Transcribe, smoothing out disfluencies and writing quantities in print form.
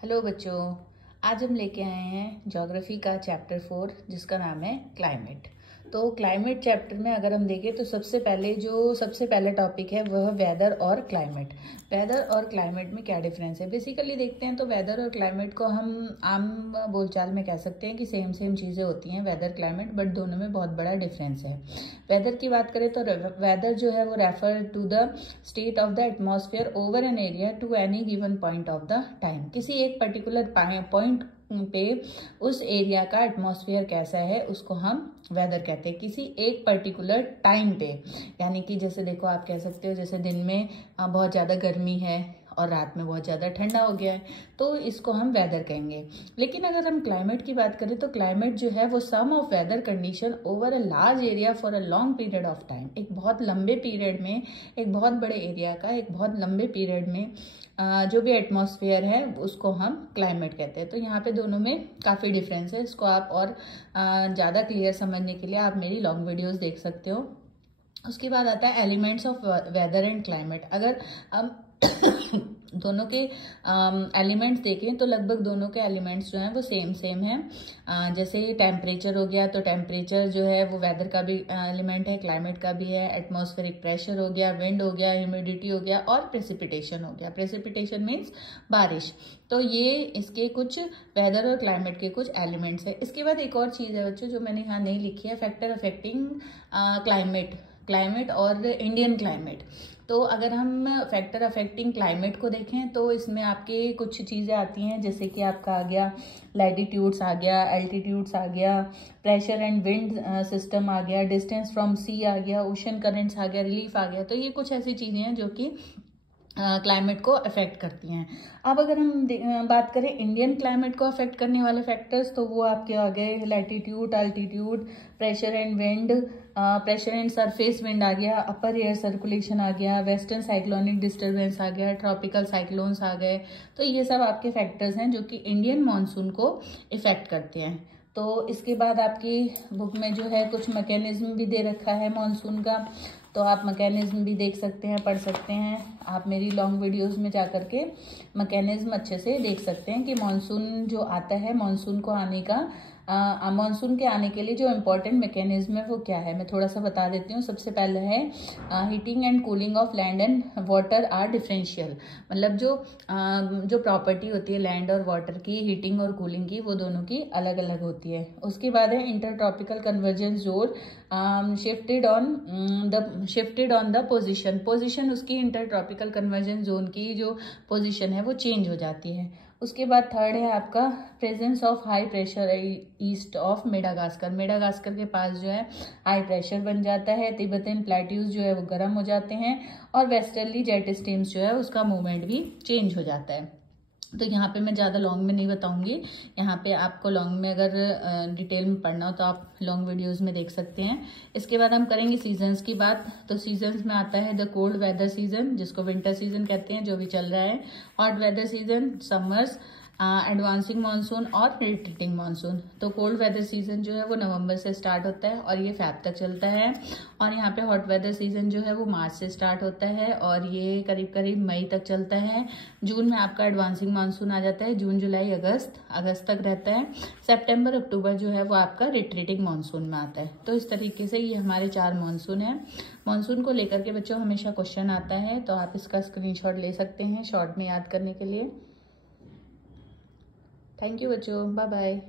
Hello बच्चों, आज हम लेके आए हैं ज्योग्राफी का चैप्टर 4 जिसका नाम है क्लाइमेट। तो क्लाइमेट चैप्टर में अगर हम देखें तो सबसे पहले टॉपिक है वह वेदर और क्लाइमेट। वेदर और क्लाइमेट में क्या डिफरेंस है बेसिकली देखते हैं। तो वेदर और क्लाइमेट को हम आम बोलचाल में कह सकते हैं कि सेम चीज़ें होती हैं वेदर क्लाइमेट, बट दोनों में बहुत बड़ा डिफरेंस है। वेदर की बात करें तो वेदर जो है वो refer to the state of the atmosphere over an area to any given point of the time. किसी एक पर्टिकुलर पॉइंट पे उस एरिया का एटमॉस्फेयर कैसा है उसको हम वेदर कहते हैं, किसी एक पर्टिकुलर टाइम पे। यानी कि जैसे देखो, आप कह सकते हो जैसे दिन में बहुत ज़्यादा गर्मी है और रात में बहुत ज़्यादा ठंडा हो गया है, तो इसको हम वेदर कहेंगे। लेकिन अगर हम क्लाइमेट की बात करें तो क्लाइमेट जो है वो sum of weather condition over a large area for a long period of time. एक बहुत लंबे पीरियड में, एक बहुत बड़े एरिया का एक बहुत लंबे पीरियड में जो भी एटमॉस्फेयर है उसको हम क्लाइमेट कहते हैं। तो यहाँ पे दोनों में काफ़ी डिफरेंस है। इसको आप और ज़्यादा क्लियर समझने के लिए आप मेरी लॉन्ग वीडियोस देख सकते हो। उसके बाद आता है elements of weather and climate. अगर हम दोनों के एलिमेंट्स देखें तो लगभग दोनों के एलिमेंट्स जो हैं वो सेम हैं। जैसे टेम्परेचर हो गया तो टेम्परेचर जो है वो वेदर का भी एलिमेंट है, क्लाइमेट का भी है। एटमॉस्फेरिक प्रेशर हो गया, विंड हो गया, ह्यूमिडिटी हो गया और प्रेसिपिटेशन हो गया। प्रेसिपिटेशन मीन्स बारिश। तो ये इसके कुछ वेदर और क्लाइमेट के कुछ एलिमेंट्स है। इसके बाद एक और चीज़ है बच्चों जो मैंने यहाँ नहीं लिखी है, फैक्टर अफेक्टिंग क्लाइमेट और इंडियन क्लाइमेट। तो अगर हम फैक्टर अफेक्टिंग क्लाइमेट को देखें तो इसमें आपके कुछ चीज़ें आती हैं, जैसे कि आपका आ गया लैटिट्यूड्स आ गया, एल्टीट्यूड्स आ गया, प्रेशर एंड विंड सिस्टम आ गया, डिस्टेंस फ्रॉम सी आ गया, ओशन करंट्स आ गया, रिलीफ आ गया। तो ये कुछ ऐसी चीज़ें हैं जो कि क्लाइमेट को अफेक्ट करती हैं। अब अगर हम बात करें इंडियन क्लाइमेट को अफेक्ट करने वाले फैक्टर्स, तो वो आपके आ गए latitude, altitude, pressure and wind, pressure and surface wind आ गया, अपर एयर सर्कुलेशन आ गया, वेस्टर्न साइक्लोनिक डिस्टर्बेंस आ गया, ट्रॉपिकल साइक्लोन्स आ गए। तो ये सब आपके फैक्टर्स हैं जो कि इंडियन मानसून को इफेक्ट करते हैं। तो इसके बाद आपकी बुक में जो है कुछ मैकेनिज्म भी दे रखा है मानसून का, तो आप मैकेनिज्म भी देख सकते हैं, पढ़ सकते हैं। आप मेरी लॉन्ग वीडियोस में जा कर के मैकेनिज्म अच्छे से देख सकते हैं कि मानसून जो आता है, मानसून के आने के लिए जो इम्पोर्टेंट मैकेनिज्म है वो क्या है, मैं थोड़ा सा बता देती हूँ। सबसे पहले है heating and cooling of land and water are differential. मतलब जो प्रॉपर्टी होती है लैंड और वाटर की, हीटिंग और कूलिंग की, वो दोनों की अलग अलग होती है। उसके बाद है intertropical convergence zone shifted on the position उसकी इंटरट्रॉपिकल कन्वर्जेंस जोन की जो पोजिशन है वो चेंज हो जाती है। उसके बाद थर्ड है आपका presence of high pressure east of Madagascar के पास जो है हाई प्रेशर बन जाता है। तिब्बतन प्लेट्यूज जो है वो गर्म हो जाते हैं और वेस्टर्ली जेट स्ट्रीम्स जो है उसका मूवमेंट भी चेंज हो जाता है। तो यहाँ पे मैं ज़्यादा लॉन्ग में नहीं बताऊंगी। यहाँ पे आपको लॉन्ग में अगर डिटेल में पढ़ना हो तो आप लॉन्ग वीडियोस में देख सकते हैं। इसके बाद हम करेंगे सीजन्स की बात। तो सीजन्स में आता है द कोल्ड वेदर सीजन, जिसको विंटर सीजन कहते हैं, जो भी चल रहा है। Hot weather season, summers, advancing monsoon और रिट्रीटिंग मानसून। तो कोल्ड वेदर सीजन जो है वो नवंबर से स्टार्ट होता है और ये फेब तक चलता है। और यहाँ पे हॉट वेदर सीजन जो है वो मार्च से स्टार्ट होता है और ये करीब करीब मई तक चलता है। जून में आपका एडवांसिंग मानसून आ जाता है, जून जुलाई अगस्त तक रहता है। सितंबर अक्टूबर जो है वो आपका रिट्रीटिंग मानसून में आता है। तो इस तरीके से ये हमारे 4 मानसून है। मानसून को लेकर के बच्चों हमेशा क्वेश्चन आता है, तो आप इसका स्क्रीनशॉट ले सकते हैं शॉर्ट में याद करने के लिए। थैंक यू बच्चों, बाय बाय।